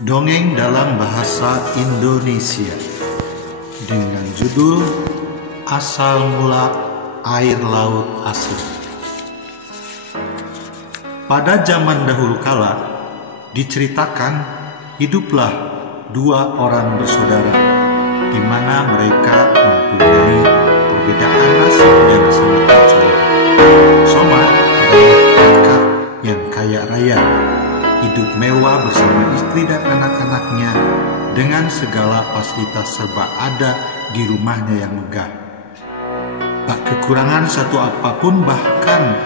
Dongeng dalam bahasa Indonesia dengan judul Asal Mula Air Laut Asli. Pada zaman dahulu kala diceritakan hiduplah dua orang bersaudara di mana mereka mempunyai perbedaan nasib yang sangat mencolok. Somad adalah kakak yang kaya raya, hidup mewah bersama istri dan anak-anaknya dengan segala fasilitas serba ada di rumahnya yang megah. Tak kekurangan satu apapun, bahkan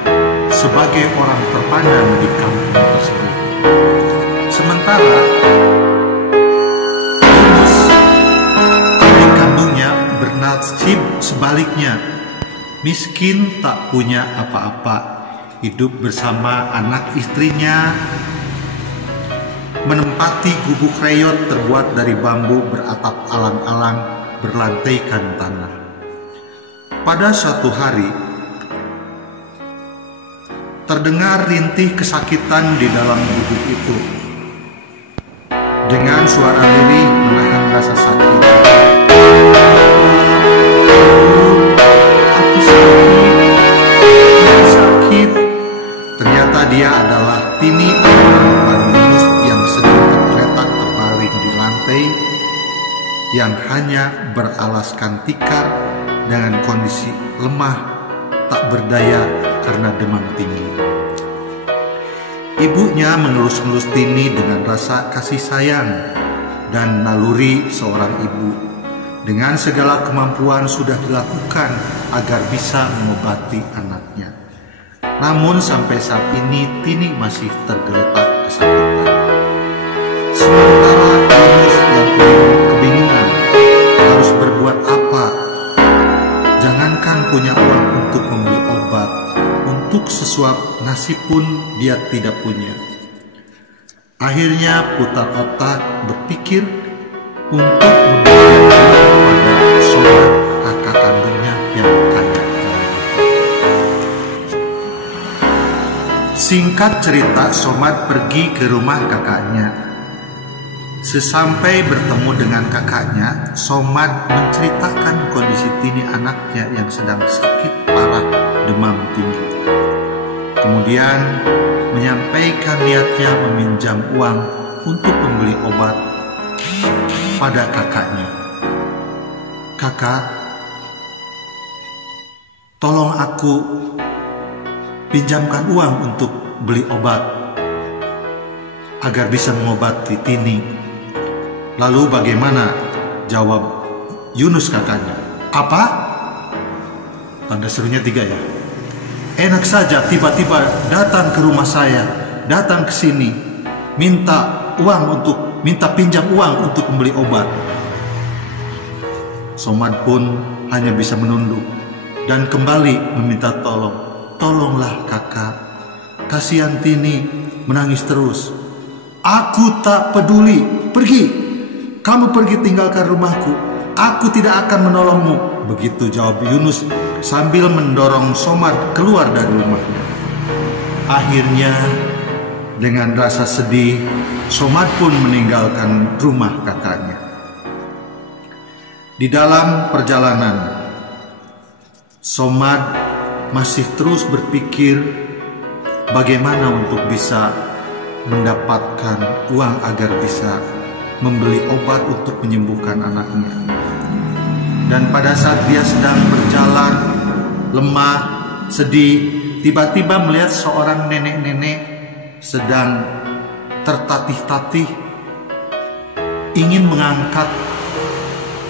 sebagai orang terpandang di kampung tersebut. Sementara Yunus, adik kandungnya, bernasib sebaliknya, miskin tak punya apa-apa, hidup bersama anak istrinya menempati gubuk reyot terbuat dari bambu beratap alang-alang berlantaikan tanah. Pada suatu hari, terdengar rintih kesakitan di dalam gubuk itu. Dengan suara lirih menahan rasa sakit. Aku sakit. Ternyata dia adalah Tini, yang hanya beralaskan tikar dengan kondisi lemah, tak berdaya karena demam tinggi. Ibunya mengelus-elus Tini dengan rasa kasih sayang dan naluri seorang ibu. Dengan segala kemampuan sudah dilakukan agar bisa mengobati anaknya. Namun sampai saat ini Tini masih tergeletak kesakitan. Sementara Yunus yang kebingungan harus berbuat apa. Jangankan punya uang untuk membeli obat, untuk sesuap nasi pun dia tidak punya. Akhirnya putar otak berpikir untuk memberikan kepada Somad, kakak kandungnya yang kaya. Singkat cerita, Somad pergi ke rumah kakaknya. Sesampai bertemu dengan kakaknya, Somad menceritakan kondisi Tini anaknya yang sedang sakit parah demam tinggi. Kemudian menyampaikan niatnya meminjam uang untuk membeli obat pada kakaknya. Kakak, tolong aku pinjamkan uang untuk beli obat agar bisa mengobati Tini. Lalu bagaimana? Jawab Yunus kakaknya. Apa? Tanda serunya 3 ya. Enak saja tiba-tiba datang ke rumah saya, datang ke sini, minta pinjam uang untuk membeli obat. Somad pun hanya bisa menunduk dan kembali meminta tolong. Tolonglah kakak, kasihan Tini menangis terus. Aku tak peduli, pergi. Kamu pergi tinggalkan rumahku, aku tidak akan menolongmu. Begitu jawab Yunus sambil mendorong Somad keluar dari rumahnya. Akhirnya dengan rasa sedih, Somad pun meninggalkan rumah kakaknya. Di dalam perjalanan, Somad masih terus berpikir bagaimana untuk bisa mendapatkan uang agar bisa membeli obat untuk menyembuhkan anaknya. Dan pada saat dia sedang berjalan lemah, sedih, tiba-tiba melihat seorang nenek-nenek sedang tertatih-tatih ingin mengangkat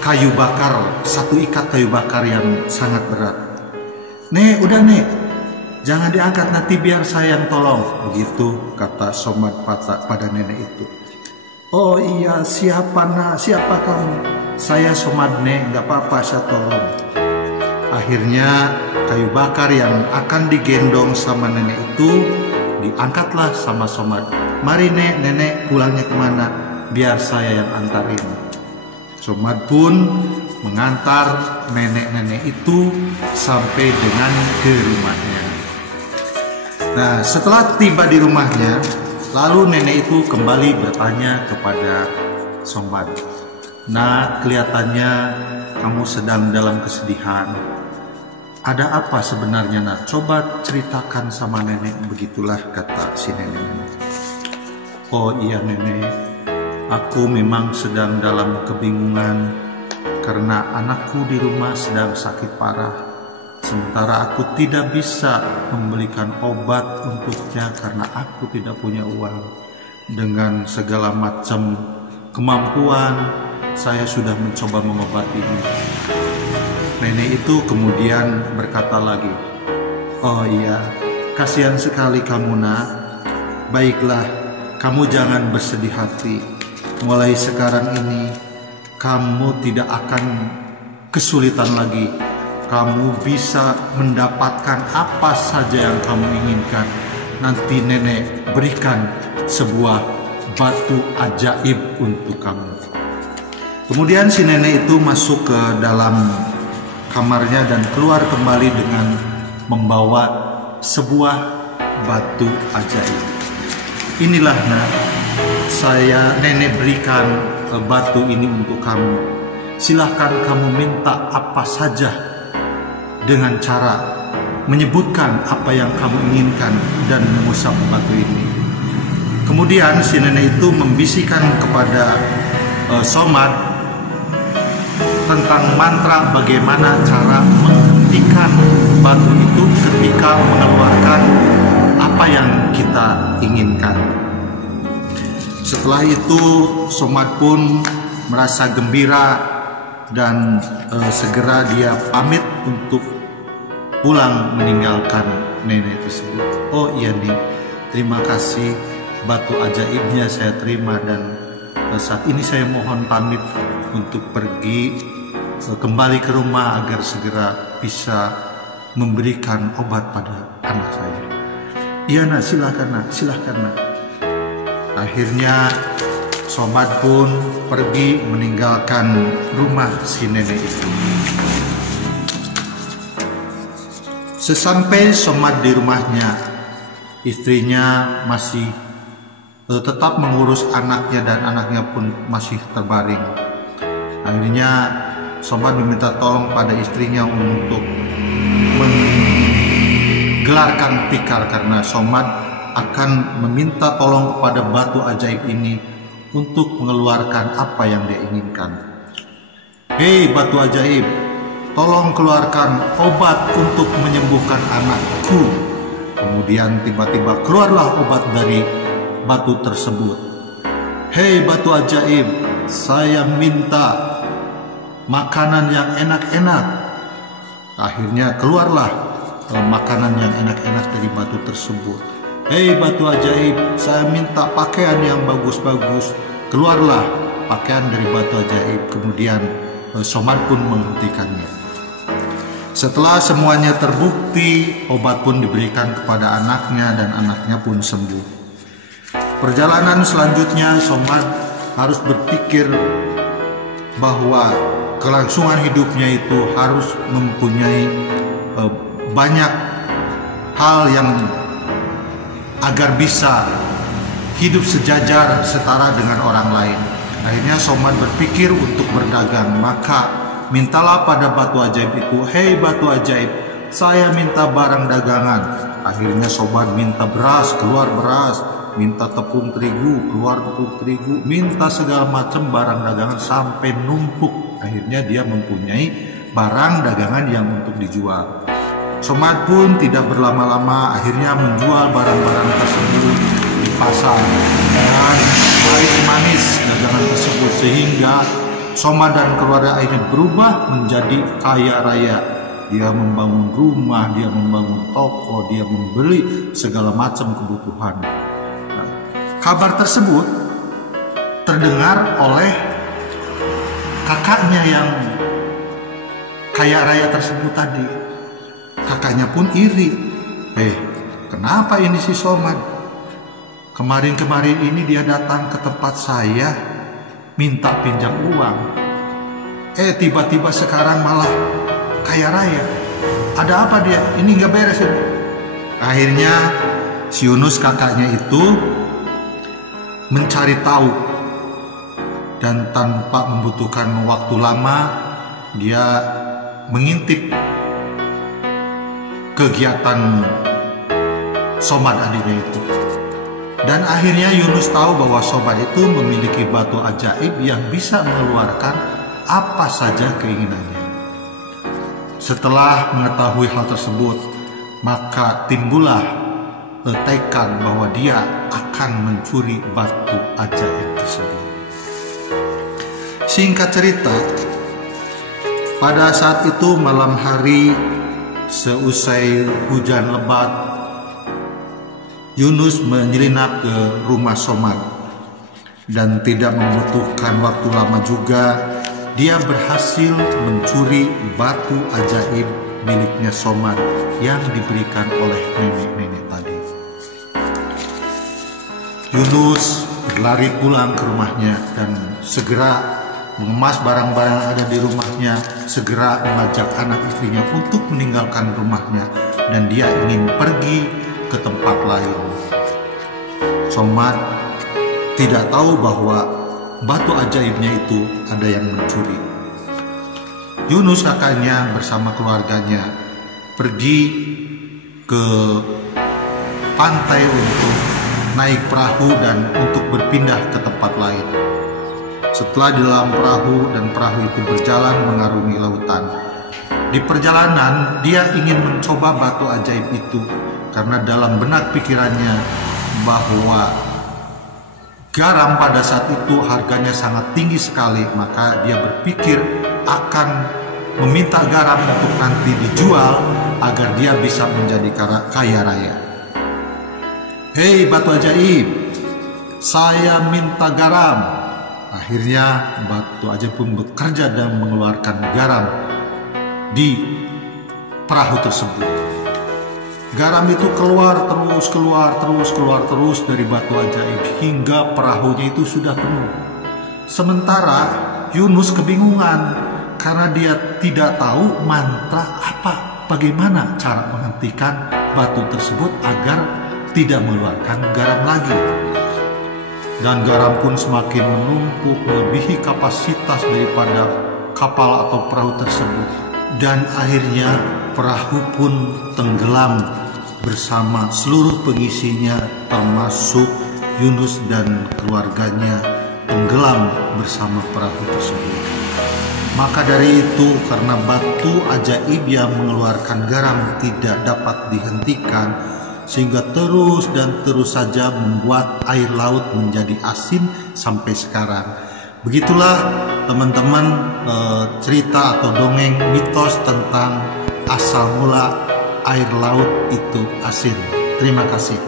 kayu bakar, satu ikat kayu bakar yang sangat berat. Nek, udah nek, jangan diangkat, nanti biar saya yang tolong. Begitu kata Somad pada nenek itu. Oh iya, siapa kamu? Saya Somad nek, gak apa-apa, saya tolong. Akhirnya kayu bakar yang akan digendong sama nenek itu diangkatlah sama Somad. Mari nek, nenek pulangnya kemana? Biar saya yang antarin. Somad pun mengantar nenek-nenek itu sampai dengan ke rumahnya. Nah, setelah tiba di rumahnya, Lalu nenek itu kembali bertanya kepada Somad, "Nak, kelihatannya kamu sedang dalam kesedihan. Ada apa sebenarnya, Nak? Coba ceritakan sama nenek." Begitulah kata si nenek. "Oh iya nenek, aku memang sedang dalam kebingungan karena anakku di rumah sedang sakit parah. Sementara aku tidak bisa membelikan obat untuknya karena aku tidak punya uang. Dengan segala macam kemampuan, saya sudah mencoba mengobatinya." Nenek itu kemudian berkata lagi, "Oh iya, kasihan sekali kamu, Nak. Baiklah, kamu jangan bersedih hati. Mulai sekarang ini, kamu tidak akan kesulitan lagi. Kamu bisa mendapatkan apa saja yang kamu inginkan. Nanti nenek berikan sebuah batu ajaib untuk kamu." Kemudian si nenek itu masuk ke dalam kamarnya dan keluar kembali dengan membawa sebuah batu ajaib. "Inilah, Nak, nenek berikan batu ini untuk kamu. Silahkan kamu minta apa saja dengan cara menyebutkan apa yang kamu inginkan dan mengusap batu ini." Kemudian si nenek itu membisikkan kepada Somad tentang mantra bagaimana cara menghentikan batu itu ketika mengeluarkan apa yang kita inginkan. Setelah itu Somad pun merasa gembira dan segera dia pamit untuk pulang meninggalkan nenek tersebut. "Oh iya nih, terima kasih, batu ajaibnya saya terima dan saat ini saya mohon pamit untuk pergi kembali ke rumah agar segera bisa memberikan obat pada anak saya." "Iya Nak, silahkan Nak, silahkan Nak." Akhirnya Somad pun pergi meninggalkan rumah si nenek itu. Sesampai Somad di rumahnya, istrinya masih tetap mengurus anaknya dan anaknya pun masih terbaring. Akhirnya Somad meminta tolong pada istrinya untuk menggelarkan tikar karena Somad akan meminta tolong kepada batu ajaib ini untuk mengeluarkan apa yang dia inginkan. "Hei batu ajaib, tolong keluarkan obat untuk menyembuhkan anakku." Kemudian tiba-tiba keluarlah obat dari batu tersebut. "Hei batu ajaib, saya minta makanan yang enak-enak." Akhirnya keluarlah makanan yang enak-enak dari batu tersebut. "Hei batu ajaib, saya minta pakaian yang bagus-bagus." Keluarlah pakaian dari batu ajaib. Kemudian Somad pun menghentikannya. Setelah semuanya terbukti, obat pun diberikan kepada anaknya dan anaknya pun sembuh. Perjalanan selanjutnya Somad harus berpikir bahwa kelangsungan hidupnya itu harus mempunyai banyak hal yang agar bisa hidup sejajar setara dengan orang lain. Akhirnya Somad berpikir untuk berdagang, maka mintalah pada batu ajaib itu, "Hei batu ajaib, saya minta barang dagangan." Akhirnya Somad minta beras, keluar beras, minta tepung terigu, keluar tepung terigu, minta segala macam barang dagangan sampai numpuk. Akhirnya dia mempunyai barang dagangan yang untuk dijual. Somad pun tidak berlama-lama akhirnya menjual barang-barang tersebut di pasar dan manis dagangan tersebut sehingga Somad dan keluarga akhirnya berubah menjadi kaya raya. Dia membangun rumah, dia membangun toko, dia membeli segala macam kebutuhan. Nah, kabar tersebut terdengar oleh kakaknya yang kaya raya tersebut tadi. Kakaknya pun iri. Kenapa ini si Somad? Kemarin-kemarin ini dia datang ke tempat saya minta pinjam uang. Tiba-tiba sekarang malah kaya raya. Ada apa dia? Ini nggak beres ini. Akhirnya si Yunus kakaknya itu mencari tahu, dan tanpa membutuhkan waktu lama dia mengintip kegiatan Somad adiknya itu. Dan akhirnya Yunus tahu bahwa Somad itu memiliki batu ajaib yang bisa mengeluarkan apa saja keinginannya. Setelah mengetahui hal tersebut, maka timbullah tekad bahwa dia akan mencuri batu ajaib tersebut. Singkat cerita, pada saat itu malam hari seusai hujan lebat, Yunus menyelinap ke rumah Somad, dan tidak membutuhkan waktu lama juga dia berhasil mencuri batu ajaib miliknya Somad yang diberikan oleh nenek-nenek tadi. Yunus berlari pulang ke rumahnya dan segera mengemas barang-barang yang ada di rumahnya, segera mengajak anak istrinya untuk meninggalkan rumahnya, dan dia ingin pergi ke tempat lain. Somad tidak tahu bahwa batu ajaibnya itu ada yang mencuri. Yunus kakaknya bersama keluarganya pergi ke pantai untuk naik perahu dan untuk berpindah ke tempat lain. Setelah di dalam perahu dan perahu itu berjalan mengarungi lautan, di perjalanan dia ingin mencoba batu ajaib itu karena dalam benak pikirannya bahwa garam pada saat itu harganya sangat tinggi sekali, maka dia berpikir akan meminta garam untuk nanti dijual agar dia bisa menjadi kaya raya. Hei batu ajaib, saya minta garam. Akhirnya batu ajaib pun bekerja dan mengeluarkan garam di perahu tersebut. Garam itu keluar terus dari batu ajaib hingga perahunya itu sudah penuh. Sementara Yunus kebingungan karena dia tidak tahu mantra bagaimana cara menghentikan batu tersebut agar tidak mengeluarkan garam lagi. Dan garam pun semakin menumpuk melebihi kapasitas daripada kapal atau perahu tersebut. Dan akhirnya perahu pun tenggelam bersama seluruh pengisinya, termasuk Yunus dan keluarganya tenggelam bersama perahu tersebut. Maka dari itu, karena batu ajaib yang mengeluarkan garam tidak dapat dihentikan, sehingga terus dan terus saja membuat air laut menjadi asin sampai sekarang. Begitulah teman-teman cerita atau dongeng mitos tentang asal mula air laut itu asin. Terima kasih.